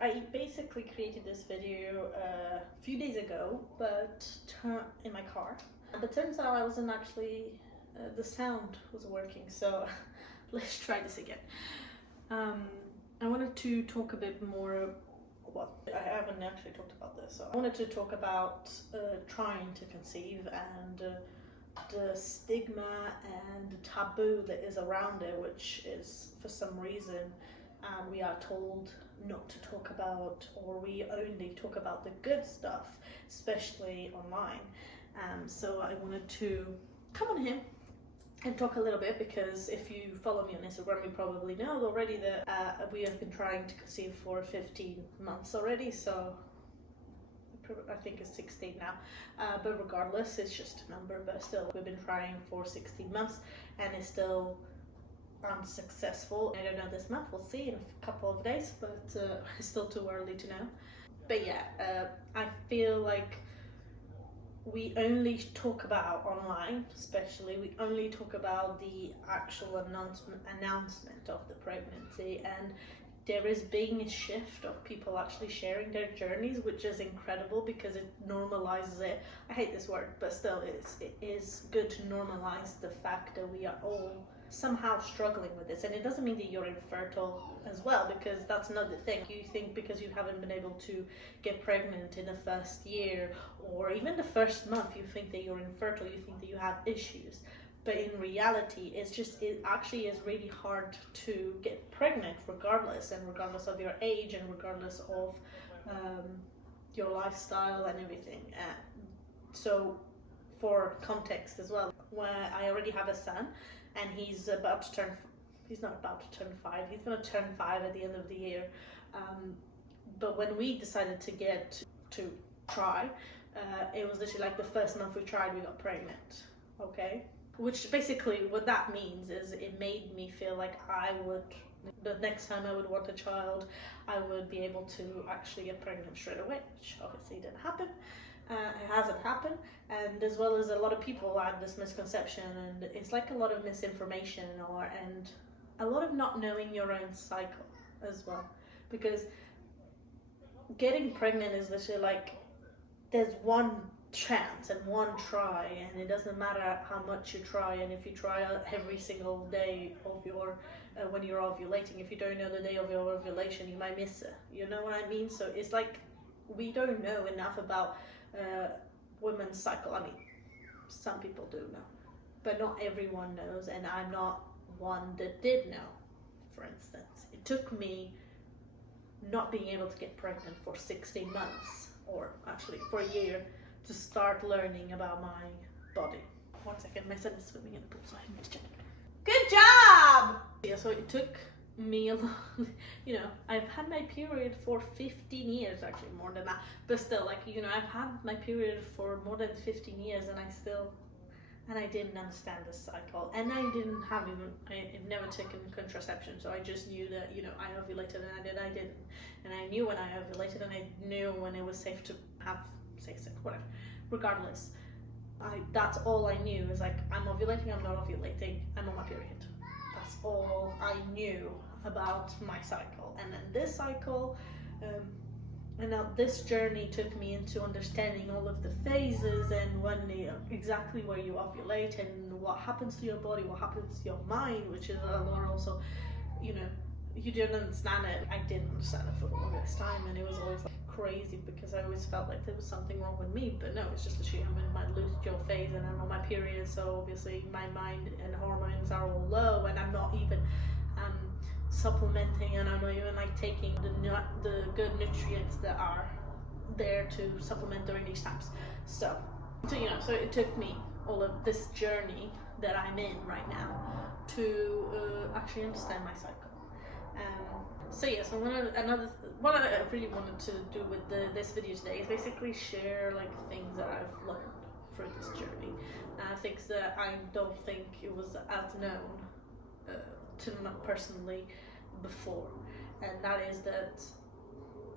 I basically created this video a few days ago, but in my car. But turns out I wasn't actually, the sound was working, so let's try this again. I wanted to talk a bit more, well, I haven't actually talked about this, so I wanted to talk about trying to conceive and the stigma and the taboo that is around it, which is for some reason we are told not to talk about, or we only talk about the good stuff, especially online. So I wanted to come on here and talk a little bit, because if you follow me on Instagram, you probably know already that we have been trying to conceive for 15 months already, so I think it's 16 now, but regardless, it's just a number. But still, we've been trying for 16 months and it's still unsuccessful. I don't know this month, we'll see in a couple of days, but it's still too early to know. But yeah, I feel like we only talk about online, especially, we only talk about the actual announcement of the pregnancy, and there is being a shift of people actually sharing their journeys, which is incredible because it normalizes it. I hate this word, but still it is good to normalize the fact that we are all somehow struggling with this. And it doesn't mean that you're infertile as well, because that's another thing. You think because you haven't been able to get pregnant in the first year or even the first month, you think that you're infertile, you think that you have issues. But in reality, it actually is really hard to get pregnant regardless of your age and regardless of your lifestyle and everything. So for context as well, where I already have a son and he's not about to turn 5, he's going to turn 5 at the end of the year. But when we decided to try, it was literally like the first month we tried, we got pregnant, okay? Which basically what that means is it made me feel like the next time I would want a child, I would be able to actually get pregnant straight away, which obviously didn't happen. It hasn't happened, and as well as a lot of people had this misconception, and it's like a lot of misinformation and a lot of not knowing your own cycle as well, because getting pregnant is literally like there's one chance and one try, and it doesn't matter how much you try, and if you try every single day of your when you're ovulating, if you don't know the day of your ovulation, you might miss it, you know what I mean? So it's like we don't know enough about women's cycle. I mean, some people do know, but not everyone knows, and I'm not one that did know. For instance, it took me not being able to get pregnant for 16 months, or actually for a year, to start learning about my body. 1 second, my son is swimming in the pool, so I need to check. Good job! Yeah, so it took me a lot, you know, I've had my period for 15 years, actually more than that, but still, like, you know, I've had my period for more than 15 years, and I didn't understand the cycle, and I've never taken contraception, so I just knew that, you know, I ovulated and I didn't, and I knew when I ovulated, and I knew when it was safe to have sex, whatever. Regardless, that's all I knew, is like, I'm ovulating, I'm not ovulating, I'm on my period. That's all I knew about my cycle. And then this cycle, and now this journey took me into understanding all of the phases, and exactly where you ovulate and what happens to your body, what happens to your mind, which is a lot also, you know, you didn't understand it. I didn't understand it for the longest time, and it was always like crazy, because I always felt like there was something wrong with me, but no, it's just literally I'm in my luteal phase and I'm on my period, so obviously my mind and hormones are all low, and I'm not even supplementing, and I'm not even like taking the good nutrients that are there to supplement during these times. So you know, so it took me all of this journey that I'm in right now to actually understand my cycle. So yeah, so what I really wanted to do with this video today is basically share like things that I've learned through this journey, things that I don't think it was as known to me personally before, and that is that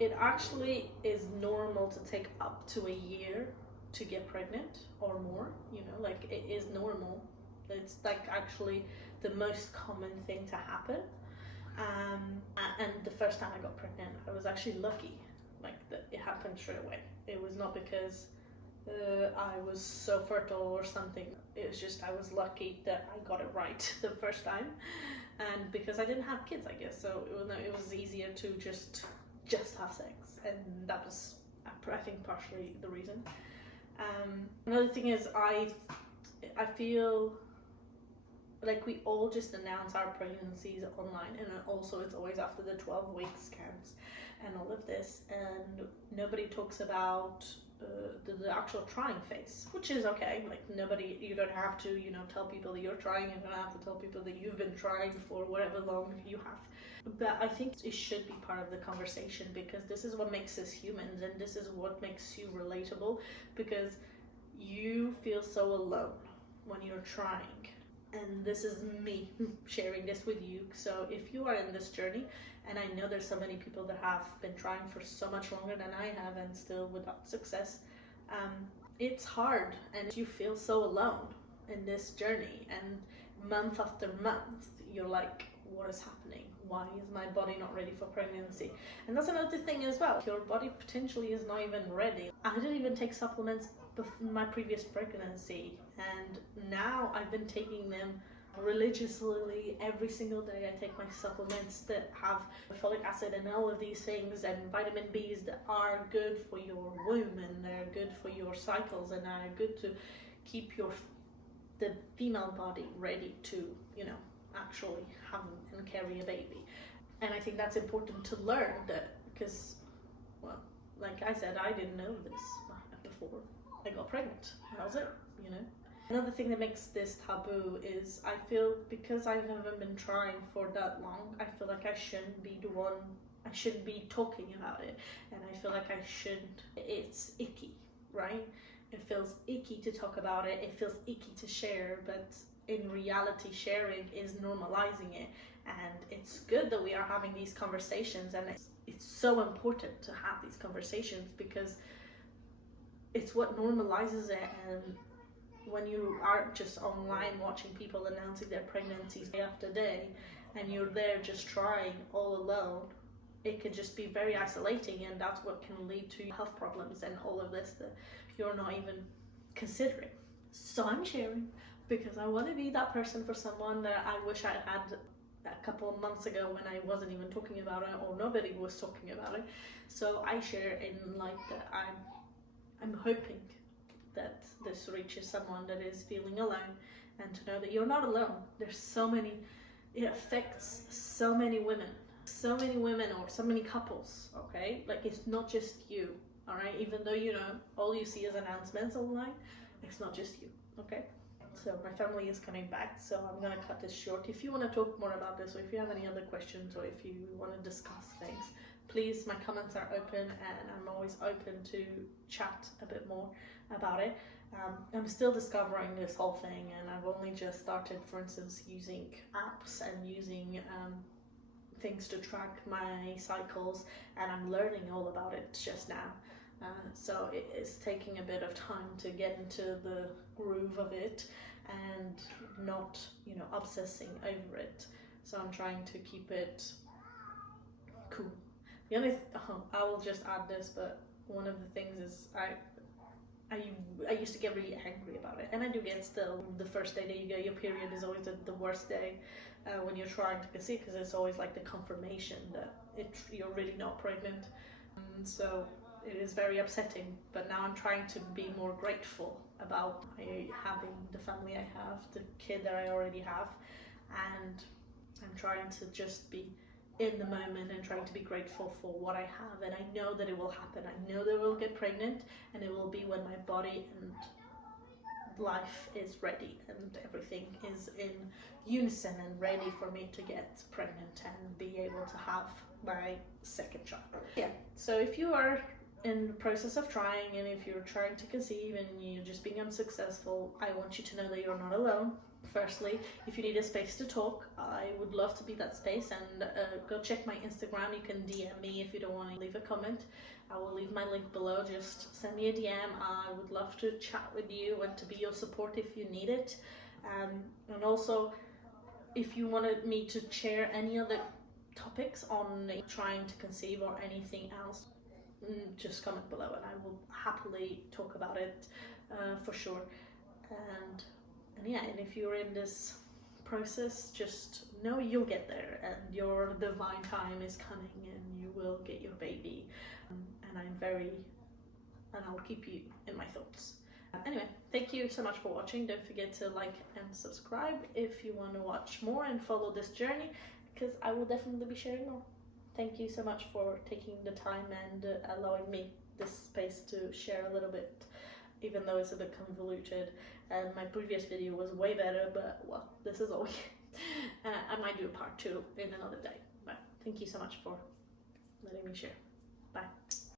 it actually is normal to take up to a year to get pregnant or more, you know, like it is normal. It's like actually the most common thing to happen. And the first time I got pregnant, I was actually lucky, like that it happened straight away. It was not because I was so fertile or something. It was just I was lucky that I got it right the first time, and because I didn't have kids, I guess, so it was easier to just have sex, and that was, I think, partially the reason. Another thing is I feel like we all just announce our pregnancies online, and also it's always after the 12-week scans and all of this, and nobody talks about the actual trying phase, which is okay. Like you don't have to, tell people that you're trying, you don't have to tell people that you've been trying for whatever long you have. But I think it should be part of the conversation, because this is what makes us humans, and this is what makes you relatable, because you feel so alone when you're trying. And this is me sharing this with you. So if you are in this journey, and I know there's so many people that have been trying for so much longer than I have and still without success, it's hard, and you feel so alone in this journey, and month after month you're like, what is happening? Why is my body not ready for pregnancy? And that's another thing as well. Your body potentially is not even ready. I didn't even take supplements before my previous pregnancy, and now I've been taking them religiously every single day. I take my supplements that have folic acid and all of these things, and vitamin B's that are good for your womb, and they're good for your cycles, and are good to keep the female body ready to actually have and carry a baby. And I think that's important to learn, that because, well, like I said, I didn't know this before I got pregnant. That was it, Another thing that makes this taboo is I feel, because I haven't been trying for that long, I feel like I shouldn't be talking about it, and I feel like it's icky, right? It feels icky to talk about it, it feels icky to share, but in reality, sharing is normalizing it, and it's good that we are having these conversations, and it's so important to have these conversations, because it's what normalizes it. And when you are just online watching people announcing their pregnancies day after day, and you're there just trying all alone, it can just be very isolating, and that's what can lead to health problems and all of this that you're not even considering. So I'm sharing because I want to be that person for someone that I wish I had a couple of months ago, when I wasn't even talking about it, or nobody was talking about it. So I share in like that I'm hoping that this reaches someone that is feeling alone, and to know that you're not alone. There's so many, it affects so many women or so many couples, okay? Like, it's not just you, all right? Even though, all you see is announcements online, it's not just you, okay? So my family is coming back, so I'm gonna cut this short. If you want to talk more about this, or if you have any other questions, or if you want to discuss things, please, my comments are open, and I'm always open to chat a bit more about it. I'm still discovering this whole thing, and I've only just started, for instance, using apps and using things to track my cycles, and I'm learning all about it just now. So it is taking a bit of time to get into the groove of it, and not, obsessing over it. So I'm trying to keep it cool. The only I will just add this, but one of the things is I used to get really angry about it, and I do get still. The first day that you get your period is always the worst day when you're trying to conceive, because it's always like the confirmation that you're really not pregnant. So it is very upsetting, but now I'm trying to be more grateful about having the family I have, the kid that I already have, and I'm trying to just be in the moment and trying to be grateful for what I have. And I know that it will happen. I know that I will get pregnant, and it will be when my body and life is ready and everything is in unison and ready for me to get pregnant and be able to have my second child. Yeah, so if you are in the process of trying, and if you're trying to conceive and you're just being unsuccessful, I want you to know that you're not alone. Firstly, if you need a space to talk, I would love to be that space, and go check my Instagram. You can DM me if you don't want to leave a comment. I will leave my link below. Just send me a DM. I would love to chat with you and to be your support if you need it. And also, if you wanted me to share any other topics on trying to conceive or anything else, just comment below and I will happily talk about it for sure. And yeah, and if you're in this process, just know you'll get there and your divine time is coming and you will get your baby. And I'll keep you in my thoughts. Anyway, thank you so much for watching. Don't forget to like and subscribe if you want to watch more and follow this journey, because I will definitely be sharing more. Thank you so much for taking the time and allowing me this space to share a little bit, even though it's a bit convoluted and my previous video was way better, but well, this is all we get. I might do a part 2 in another day, but thank you so much for letting me share. Bye.